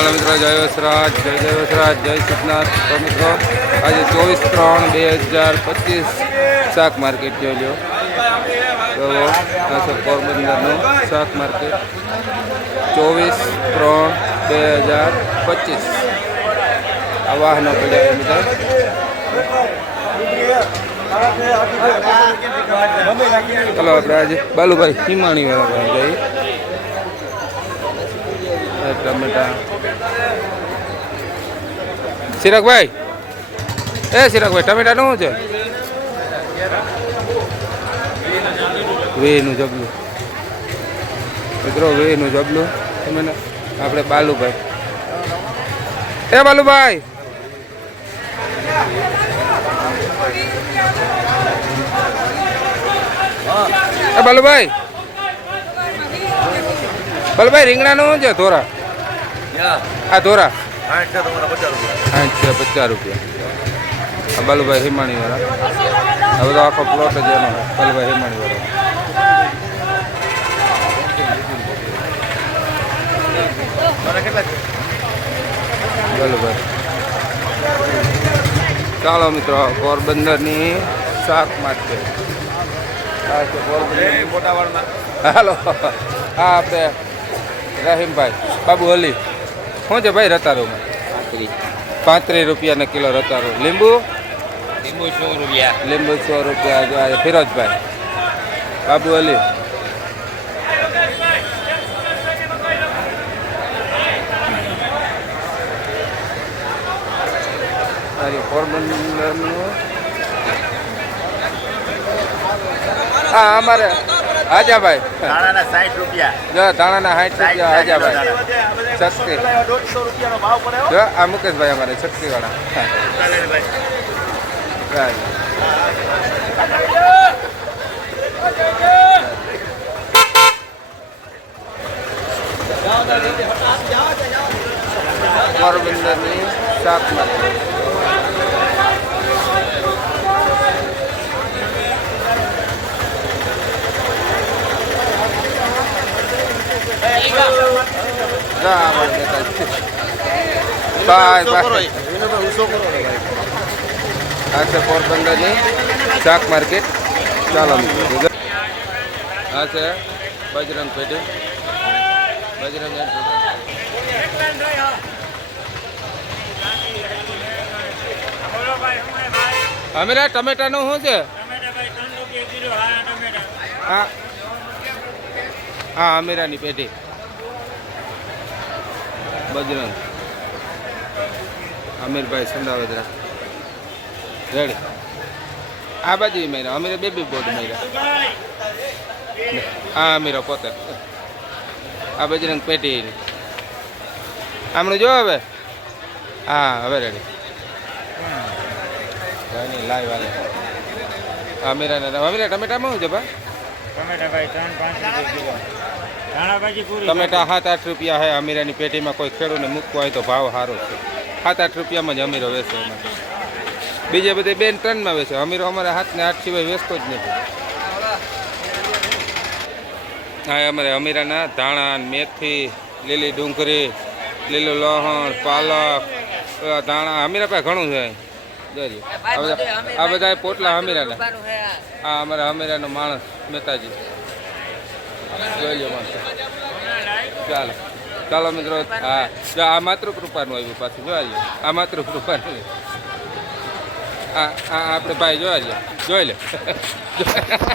હાલો મિત્રો, જય વસરાજ, જય જય વસરાજ, જય સિદ્ધનાથ. તો મિત્રો, આજે ચોવીસ ત્રણ બે હજાર પચીસ શાક માર્કેટ જોઈ લો તો પોરબંદરનું શાક માર્કેટ. ચોવીસ ત્રણ બે હજાર પચીસ. આ વાહનો પડ્યા મિત્રો. ચાલો આપણે આજે બાલુભાઈ હિમાણી વાળા જઈ ટમેટા. ચિરાગભાઈ એ સિરકભાઈ, ટમેટાનું છે? વેનું જબલું. મિત્રો, વેનું જબલું. તમે આપણે બાલુભાઈ. એ બાલુભાઈ. એ બાલુભાઈ. બાલુભાઈ, રીંગણાનું છે ધોરા આ ધોરા? સાઠ પચાસ રૂપિયા. આ બાલુભાઈ હિમાણી વાળા હવે તો આખો પ્લોટ જ એનો બાલુભાઈ હિમાણી વાળા ચાલો મિત્રો પોરબંદરની શાક માર્કેટ આ હાલો. હા આપણે રહીમભાઈ બાબુ હલી શું છે ભાઈ રતારોમાં? પાંત્રીસ રૂપિયાના કિલો રતારો. લીંબુ? લીંબુ સો રૂપિયા. લીંબુ સો રૂપિયા. જો આ ફિરોજભાઈ. બાબુ અલી. પોરબંદરનું. હા અમારે હાજાભાઈ ધાણાના સાઠ રૂપિયા. જો ધાણાના સાઠ રૂપિયા હાજાભાઈ છત્રી દોઢસો રૂપિયાનો ભાવ પડે જો આ મુકેશભાઈ અમારે શક્તિવાળા હા. right. પોરબંદરની સાત માર્કેટ આ છે પોરબંદરની શાક માર્કેટ ચાલો. આ છે બજરંગ પેઢી બજરંગ. અમીરા ટમેટાનું શું છે હા હા અમીરાની પેઢી બજરંગ. અમીરભાઈ સંડાવદરા. રેડી. આ બાજુ મેરા અમીરે બેબી બોર્ડ મેરા હા અમીરો પોતે. આ બજરંગ પેટી આમનું જો હવે. હા, હવે રેડી. નહીં લાઈવ વાલે અમીરા અમીરા, ટમેટામાં શું છે ભાઈ? ટમેટા ભાઈ ત્રણ પાંચ કિલો. ટમેટા સાત આઠ રૂપિયા હે અમીરાની પેટીમાં કોઈ ખેડૂને મૂકવું હોય તો ભાવ સારો છે. સાત આઠ રૂપિયામાં જ અમીરો વેચે બીજે બધે બેન ત્રણમાં વેચે. અમીરો અમારે હાથને આઠ સિવાય વેચતો જ નથી. હા અમારે અમીરાના ધાણા મેથી લીલી ડુંગળી લીલું લહણ પાલક ધાણા અમીરા પાસે ઘણું છે આ બધા આ બધા પોટલા અમીરાના. આ અમારા અમીરાનો માણસ મહેતાજી. જોઈ લો ચાલો. ચાલો મિત્રો હા જો આ માતૃકૃપાનું આવ્યું પાછું, જોવા લ્યો આ માતૃકૃપાનું આ આ આપણે ભાઈ જોવા લ્યો જોઈ લે.